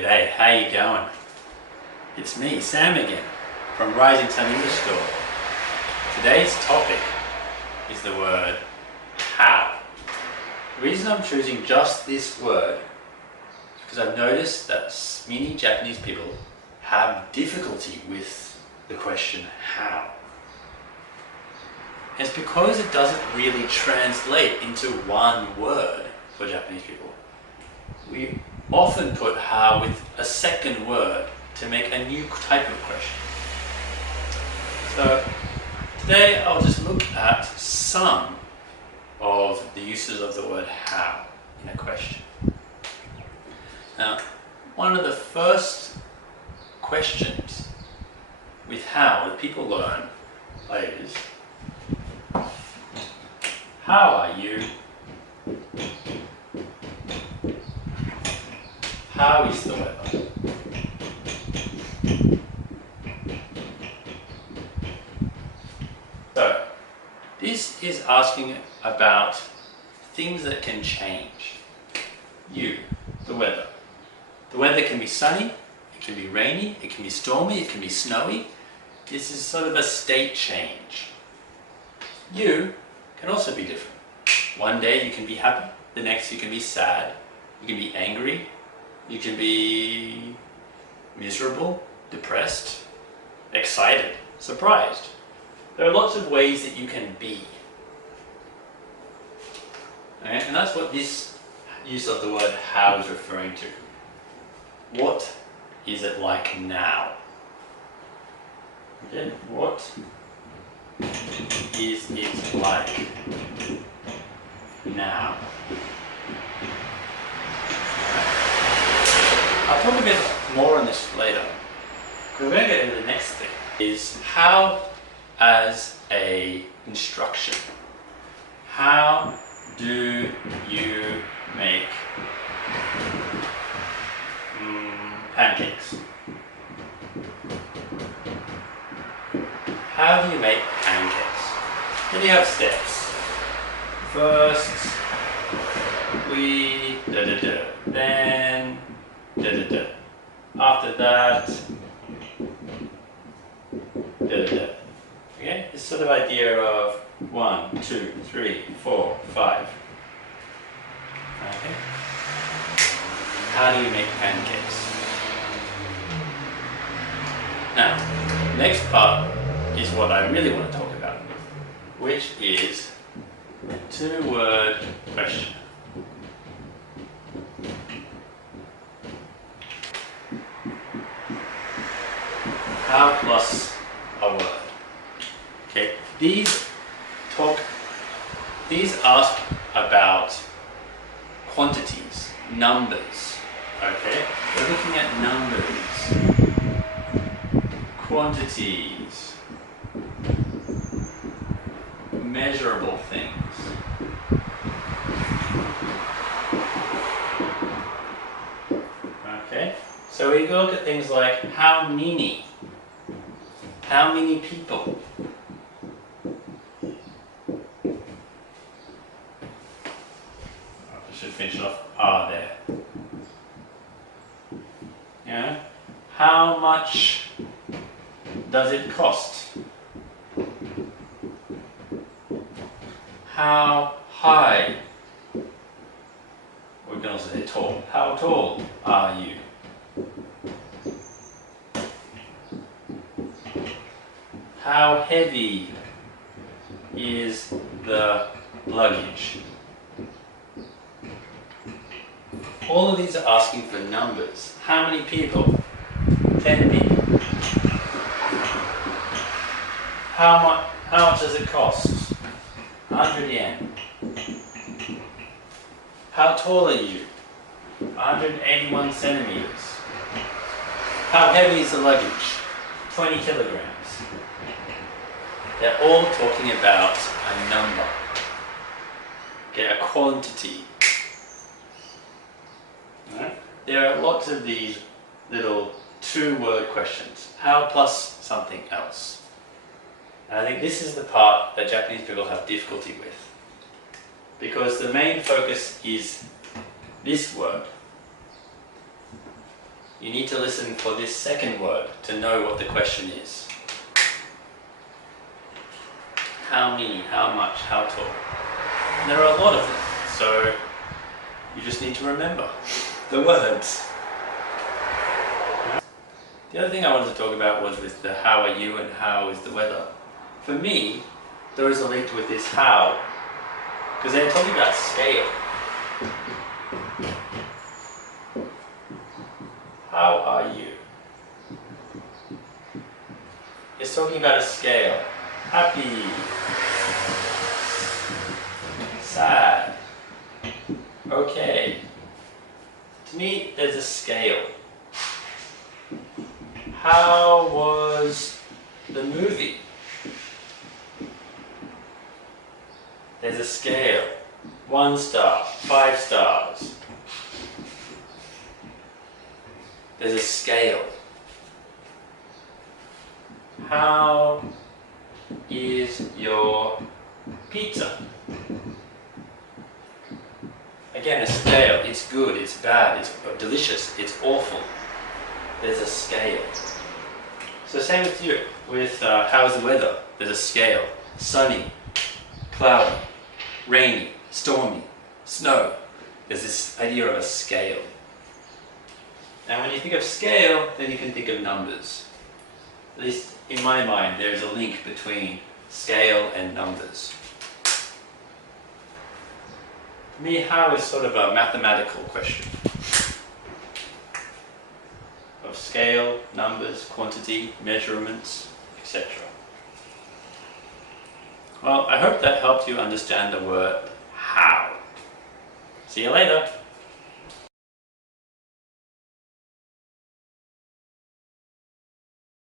G'day, how you going? It's me, Sam again, from Rising Sun English School. Today's topic is the word how. The reason I'm choosing just this word is because I've noticed that many Japanese people have difficulty with the question how. And it's because it doesn't really translate into one word for Japanese people. We often put how with a second word to make a new type of question. So today I'll just look at some of the uses of the word how in a question. Now, one of the first questions with how that people learn is, how are you? How is the weather? So, this is asking about things that can change. You, the weather. The weather can be sunny, it can be rainy, it can be stormy, it can be snowy. This is sort of a state change. You can also be different. One day you can be happy, the next you can be sad, you can be angry, you can be miserable, depressed, excited, surprised. There are lots of ways that you can be. Okay? And that's what this use of the word how is referring to. What is it like now? Okay? What is it like now? I'll talk a bit more on this later. We're going to get into the next thing, is how as a instruction. How do you make pancakes? How do you make pancakes? Then you have steps. First, we da-da-da, then da-da-da. After that, da-da-da. Okay? This sort of idea of 1, 2, 3, 4, 5. Okay? How do you make pancakes? Now, next part is what I really want to talk about, which is a two-word question. How plus a word. Okay, these ask about quantities, numbers. Okay, we're looking at numbers, quantities, measurable things. Okay, so we look at things like how many people. I should finish off are there. Yeah. How much does it cost? How high? We can also say tall. How tall are you? How heavy is the luggage? All of these are asking for numbers. How many people? 10 people. How much does it cost? 100 yen. How tall are you? 181 centimeters. How heavy is the luggage? 20 kilograms. They're all talking about a number. Okay, a quantity. Right? There are lots of these little two-word questions. How plus something else. And I think this is the part that Japanese people have difficulty with. Because the main focus is this word. you need to listen for this second word to know what the question is. How many, how much, how tall. And there are a lot of them, so you just need to remember the words. The other thing I wanted to talk about was with the how are you and how is the weather. For me, those are linked with this how, because they're talking about scale. How are you? It's talking about a scale. Happy, sad, okay. To me, there's a scale. How was the movie? There's a scale. 1 star, 5 stars. There's a scale. How is your pizza? Again, a scale. It's good, it's bad, it's delicious, it's awful. There's a scale. So same with you. With how's the weather? There's a scale. Sunny, cloudy, rainy, stormy, snow. There's this idea of a scale. And when you think of scale, then you can think of numbers. At least in my mind, there's a link between scale and numbers. For me, how is sort of a mathematical question of scale, numbers, quantity, measurements, etc. Well, I hope that helped you understand the word how. See you later.